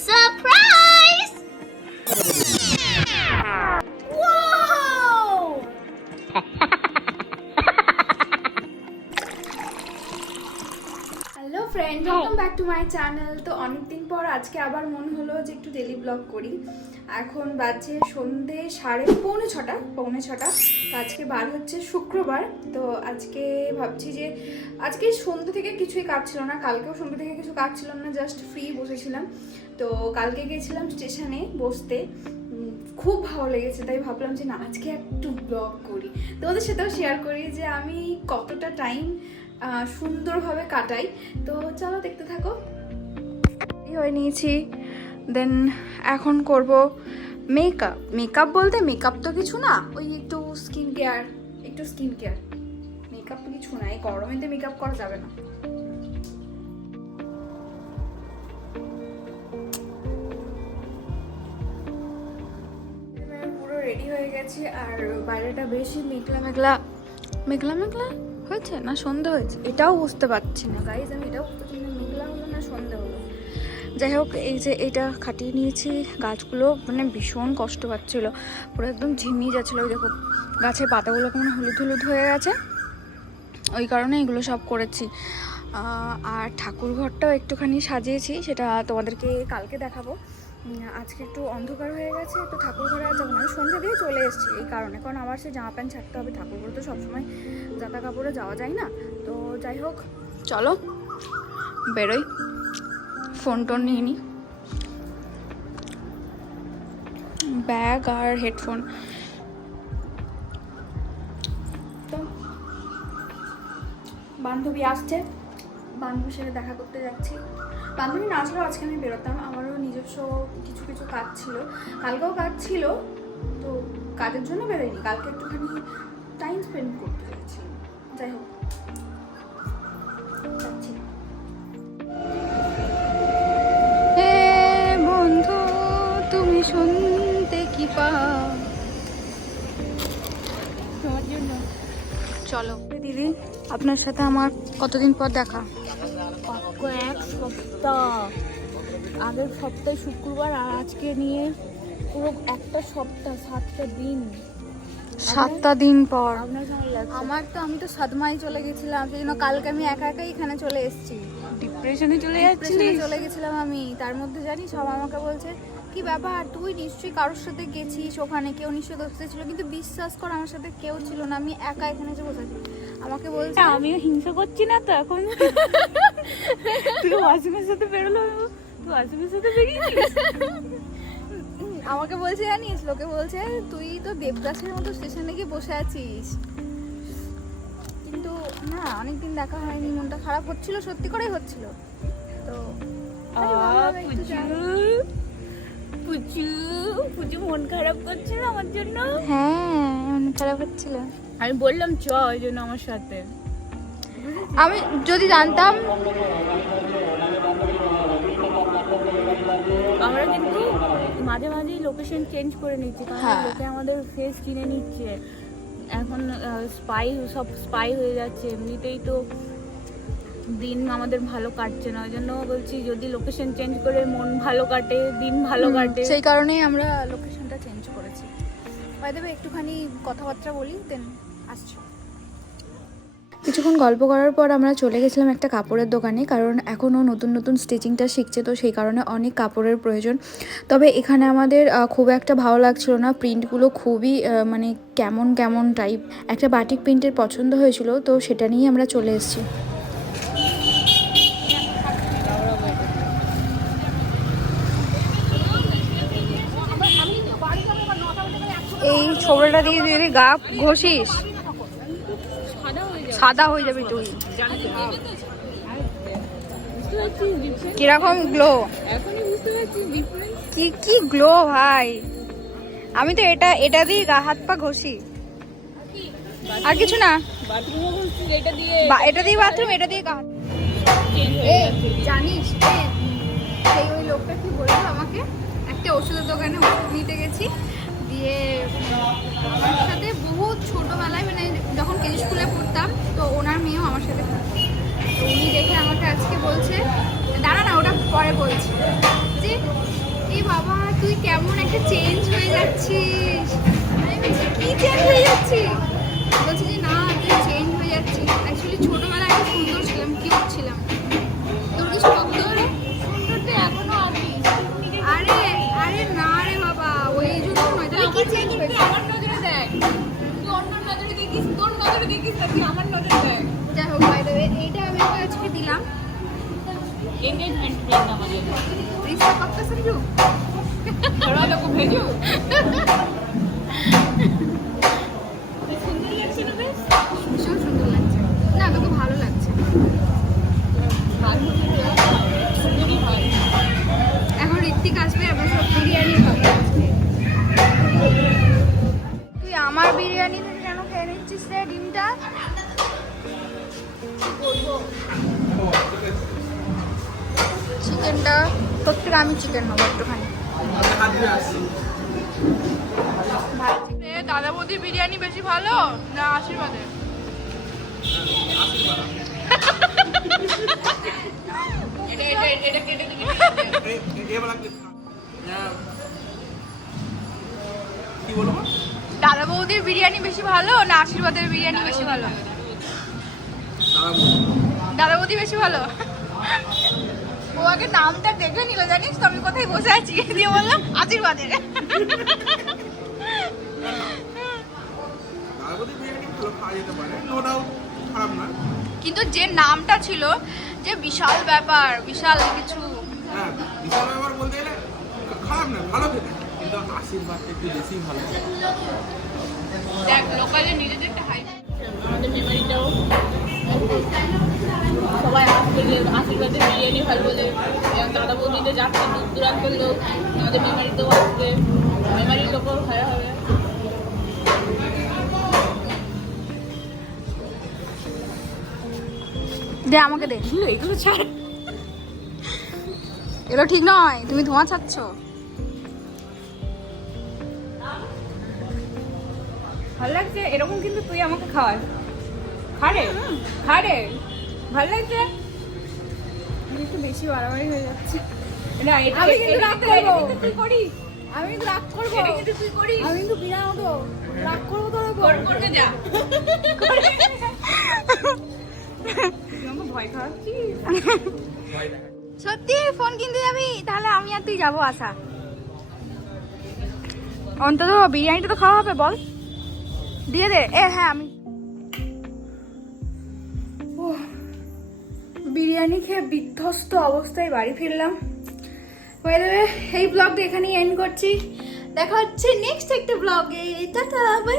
Surprise! Wow! Hello friend, welcome back to my channel. তো অনেকদিন পর আজকে আবার মন হলো যে একটু ডেলি ব্লগ করি। এখন বাজে সন্ধে পৌনে ছটা। তো আজকে বার হচ্ছে শুক্রবার। তো আজকে ভাবছি যে আজকে সন্ধ্যে থেকে কিছুই কাজ ছিল না, কালকেও সন্ধ্যে থেকে কিছু কাজ ছিল না, জাস্ট ফ্রি বসেছিলাম। তো কালকে গেছিলাম স্টেশনে বসতে, খুব ভালো লেগেছে, তাই ভাবলাম যে না আজকে একটু ব্লগ করি, তোমাদের সাথেও শেয়ার করি যে আমি কতটা টাইম সুন্দরভাবে কাটাই। তো চলো দেখতে থাকো। হয়ে নিয়েছি, দেন এখন করব মেকআপ বলতে মেকআপ তো কিছু না, ওই একটু স্কিন কেয়ার। মেকআপ তো কিছু না, এই গরমেতে মেকআপ করা যাবে না। পুরো রেডি হয়ে গেছি, আর বাইরেটা বেশি মেঘলা হয়েছে না সন্ধে হয়েছে এটাও বুঝতে পারছি না গাইজ, আমি এটাও বুঝতে পারছি না মেঘলা হলো না সন্ধে হলো। যাই হোক, এই যে এটা খাটিয়ে নিয়েছি, গাছগুলো মানে ভীষণ কষ্ট পাচ্ছিলো, পুরো একদম ঝিমিয়ে যাচ্ছিলো। ওই দেখো গাছের পাতাগুলো কেমন হলুদ হয়ে গেছে, ওই কারণে এগুলো সব করেছি। আর ঠাকুর ঘরটাও একটুখানি সাজিয়েছি, সেটা তোমাদেরকে কালকে দেখাবো। আজকে একটু অন্ধকার হয়ে গেছে, তো ঠাকুর ঘরে আর যাবো না, সন্ধ্যে দিয়ে চলে এসেছি এই কারণে, কারণ আবার সে জামা প্যান্ট ছাড়তে হবে, ঠাকুর ঘরে তো সবসময় জামা কাপড়ে যাওয়া যায় না। তো যাই হোক চলো বেরোই, ফোন টোন নিয়ে নিই, ব্যাগ আর হেডফোন। তো বান্ধবী আসছে, বান্ধবীর সাথে দেখা করতে যাচ্ছি। বান্ধবী না আসলেও আজকে আমি বেরোতাম, আমারও নিজস্ব কিছু কিছু কাজ ছিল, কালকেও কাজ ছিল, তো কাজের জন্য বেরোয়নি, কালকে একটুখানি টাইম স্পেন্ড করতে যাচ্ছি। যাই হোক যাচ্ছি। বন্ধু তুমি শুনতে কি পাও তোমার জন্য, চলো। দিদি আপনার সাথে আমার কতদিন পর দেখা? এক সপ্তাহ, আগের সপ্তাহে শুক্রবার, আর আজকে নিয়ে পুরো একটা সপ্তাহ, 7টা দিন পর। আপনার কেমন লাগছে? আমি তো সাদমাই চলে গেছিলাম, সেই জন্য কালকে আমি একা একাই এখানে চলে এসেছি, ডিপ্রেশনে চলে চলে গেছিলাম আমি। তার মধ্যে জানি সব আমাকে বলছে কি ব্যাপার, তুই নিশ্চয়ই কারোর সাথে গেছিস, ওখানে কেউ নিশ্চয়ই তোর সাথে ছিল, কিন্তু বিশ্বাস কর আমার সাথে কেউ ছিল না, আমি একা এখানে এসে বসে আছি। আমাকে বলছে আমিও হিংসা করছি না তো এখন। তুই ওয়াসিমের সাথে বেরোলো, তুই ওয়াসিমের সাথে বেরিয়েছিস। আমাকে বলছে জানিস, লোকে বলছে তুই তো দেবদাসের মতো স্টেশনে গিয়ে বসে আছিস, কিন্তু না অনেকদিন দেখা হয়নি, মনটা খারাপ হচ্ছিল, সত্যি করেই হচ্ছিল। তো তাই ভাবলাম একটু যাই। পুচু মন খারাপ করছিল আমার জন্য। হ্যাঁ মন খারাপ হচ্ছিল, আমি বললাম চ ওই জন্য আমার সাথে। আমি যদি জানতাম। আমরা কিন্তু মাঝে মাঝে লোকেশন চেঞ্জ করে নিচ্ছি, কারণ হ্যাঁ। লোকে আমাদের ফেস চিনে নিচ্ছে এখন, স্পাই হয়ে যাচ্ছে। এমনিতেই তো দিন আমাদের ভালো কাটছে না, ওই জন্য বলছি যদি লোকেশন চেঞ্জ করে মন ভালো কাটে, দিন ভালো কাটে। সেই কারণেই আমরা লোকেশনটা চেঞ্জ করেছি। বাই দ্য ওয়ে একটুখানি কথাবার্তা বলি, দেন আসছি। কিছুক্ষণ গল্প করার পর আমরা চলে গেছিলাম একটা কাপড়ের দোকানে, কারণ এখনও নতুন স্টিচিংটা শিখছে, তো সেই কারণে অনেক কাপড়ের প্রয়োজন। তবে এখানে আমাদের খুব একটা ভালো লাগছিল না, প্রিন্টগুলো খুবই মানে কেমন টাইপ। একটা বাটিক প্রিন্টের পছন্দ হয়েছিল, তো সেটা নিয়ে আমরা চলে এসেছি। এই ছোবলটা দিয়ে যদি গা ঘষিস সাদা হয়ে যাবে তুই। কিরকম গ্লো, কি গ্লো ভাই। আমি তো এটা দিয়ে গা হাত পা ঘষি, আর কিছু না। এটা দিয়ে বাথরুম, এটা দিয়ে গা হাত। জানিস সেই ওই লোকটা কি বললো আমাকে, একটা ওষুধের দোকানে ওষুধ নিতে গেছি, দিয়ে আমার সাথে বহুত ছোটবেলায়, মানে যখন কেজি স্কুলে পড়তাম, তো ওনার মেয়েও আমার সাথে পড়তো। তো উনি দেখে আমাকে আজকে বলছে, দাঁড়া না ওটা পরে বলছি, যে চেঞ্জ হয়ে যাচ্ছিস। আমি বলছি কি চেঞ্জ হয়ে যাচ্ছি, বলছি যে না তুই চেঞ্জ হয়ে যাচ্ছিস। অ্যাকচুয়ালি ছোটবেলায় একটু সুন্দর ছিলাম, কিউট ছিলাম। তোর কি সুন্দর? সুন্দরটা এখনো আমি। আরে আরে না রে বাবা, ওই জন্য নয়। তাহলে কি চেঞ্জ হয়েছে? আমার নজরে দেখ, তুই অন্য নজরে দেখিস, তোর নজরে দেখিস না, তুই আমার নজরে দেখ। যাই হোক, বাই দ্য ওয়ে এইটা আমি ওকে আজকে দিলাম। एंगेजमेंट रिंग हमारे रिश्ता पक्का समझो। थोड़ा लोग भेजो सुंदर लगছে না বেশ, ভীষণ সুন্দর লাগছে। না তোকে ভালো লাগছে। ভালো সুন্দরই হয়। এখন ঋত্বিক আসবে, আমরা সব বিরিয়ানি খাবো আজকে। তুই আমার বিরিয়ানি থেকে কেন খেয়ে নিচ্ছিস রে ডিমটা? চিকেনটা প্রত্যেক আমি চিকেন নেবো একটুখানি। দাদা বৌদির বিরিয়ানি বেশি ভালো না আশীর্বাদের? দাদা বৌদির বিরিয়ানি বেশি ভালো না আশীর্বাদের বিরিয়ানি বেশি ভালো? দাদা বৌদি বেশি ভালো। ও আগে নামটা দেখে নিল জানিস তো, আমি কোথায় বসে আছি দিয়ে বললাম আশীর্বাদের। কিন্তু যে নামটা ছিল, যে বিশাল ব্যাপার, বিশাল কিছু। বিশাল ব্যাপার বলতে গেলে খারাপ না, ভালো খেতে, কিন্তু আশীর্বাদ একটু বেশি ভালো। দেখ লোকালে নিজেদের একটা হাই, আমাদের মেমোরিটাও সবাই আসবে যে আশীর্বাদের বিরিয়ানি ভালো বলে, এবং দাদা বৌদিতে যাচ্ছে দূর দূরান্ত লোক, আমাদের মেমোরিতেও আসবে, মেমোরির লোকও ভালো হবে। দে আমাকে দে। এগুলো ছাড়, এগুলো ঠিক নয়, তুমি ধোঁয়া ছাড়ছ। ভালো লাগছে এরকম, কিন্তু তুই আমাকে খাওয়াস। খারে খারে ভালো লাগছে, একটু বেশি বাড়াবাড়ি হয়ে যাচ্ছে। না এটা আমি কিন্তু রাগ করবো। তুই করিস, আমি কিন্তু রাগ করবো, এটা কিন্তু তুই করিস, আমি কিন্তু বিনা মতো রাগ করবো তোর উপর। করতে যা, তুই আমাকে ভয় খাওয়াচ্ছিস। সত্যি ফোন কিনতে যাবি? তাহলে আমি আর তুই যাবো আশা। অন্তত বিরিয়ানিটা তো খাওয়া হবে, বল দিয়ে দে। হ্যাঁ আমি বিরিয়ানি খেয়ে বিধ্বস্ত অবস্থায় বাড়ি ফিরলাম। হয়ে যাবে, এই ব্লগটা এখানেই এন্ড করছি। দেখা হচ্ছে নেক্সট একটা ব্লগে। Tata bye.